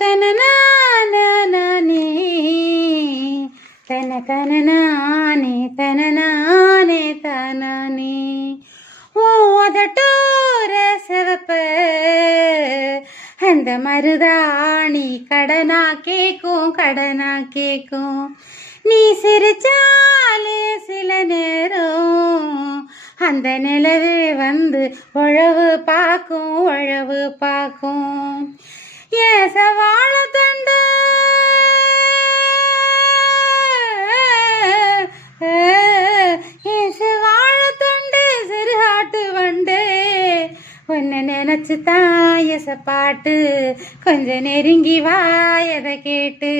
தனநானே தனநானே தனநானே தனனே ஓதட்டோர சிவப்பு அந்த மருதாணி கடனா கேக்கும் நீ சிரிச்சாலே சில நேரம் அந்த நிலவே வந்து உழவு பார்க்கும் ஏன் சவாழ தண்டு சிறுகாட்டு வண்டு உன்னை நினைச்சு தாயச பாட்டு கொஞ்சம் நெருங்கி வாயதை கேட்டு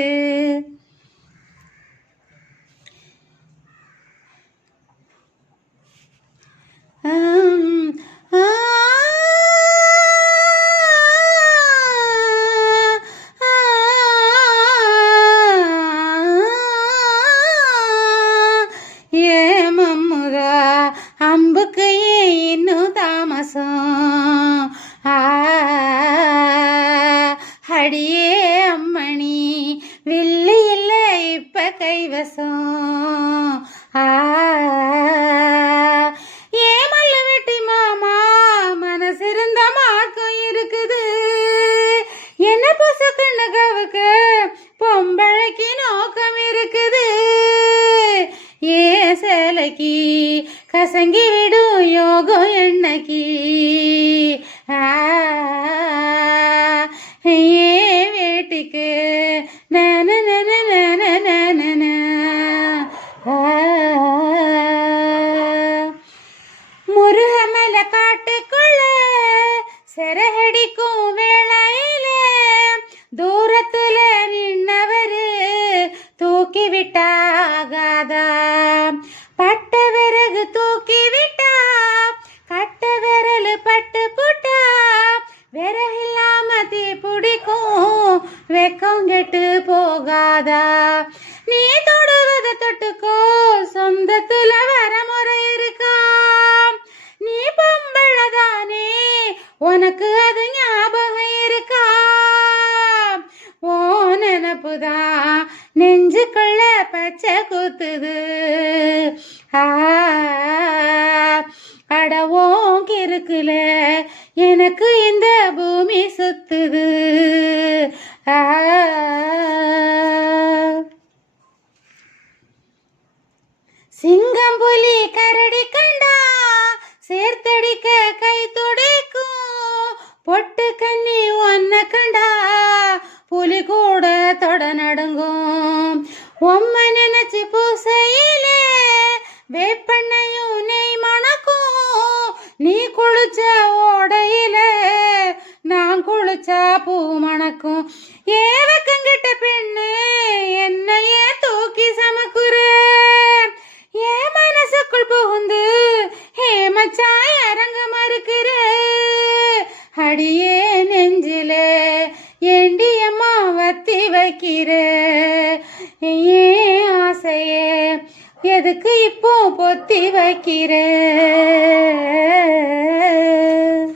மம்முதா அம்புக்கு இன்னும் தாமசம் அடியே அம்மணி வில்லு இல்லை இப்ப கைவசம் ஏமல்ல வெட்டி மாமா மனசிருந்த மார்க்கம் இருக்குது என்ன பொசுக்குன்னு கவுக்கு பொம்பளைக்கு நோக்கம் இருக்குது ஏ சேலைக்கு கசங்கி விடும் யோகம் என்னைக்கு ஏ வேட்டிக்கு முருகமல காட்டுக்குள்ள சிறகடிக்கும் வேளையில தூரத்துல நின்னவரு தூக்கி விட்டாகாதா பட்ட விறகு தூக்கி விட்டா கட்ட விரல் பட்டு புட்டா விறகில்லாம தீ பிடிக்கும் வெக்கம் கெட்டு போகாதா நீ தொடுவத தொட்டுக்கோ சொந்தத்துல வரமுறை இருக்கா நீ பொம்பளதானே உனக்கு அது ஞாபகம் இருக்கா ஓ நினப்புதான் நெஞ்சுக்குள்ள பச்சை கூத்துது அடவோம் கிருக்குல எனக்கு இந்த பூமி சுத்துது சிங்கம் புலி கரடி கண்டா சேர்த்தடிக்க கை துடைக்கும் பொட்டு கண்ணி ஒன்ன கண்டா புலி கூட தொட நடுங்கும் உம்மை நினைச்சு பூசையில வேப்பண்ணையும் நெய் மணக்கும் நீ குளிச்ச ஓடையில நான் குளிச்சா பூ மணக்கும் ஏவக்கங்கிட்ட பெண்ணு என்னையே தூக்கி சமக்குற ஏன் மனசுக்குள் புகுந்து மச்சான் இறங்க மறுக்கிற அடியே நெஞ்சில ஏண்டியம்மா வத்தி வைக்கிற ஏன் ஆசைய எதுக்கு இப்போ பொத்தி வைக்கிற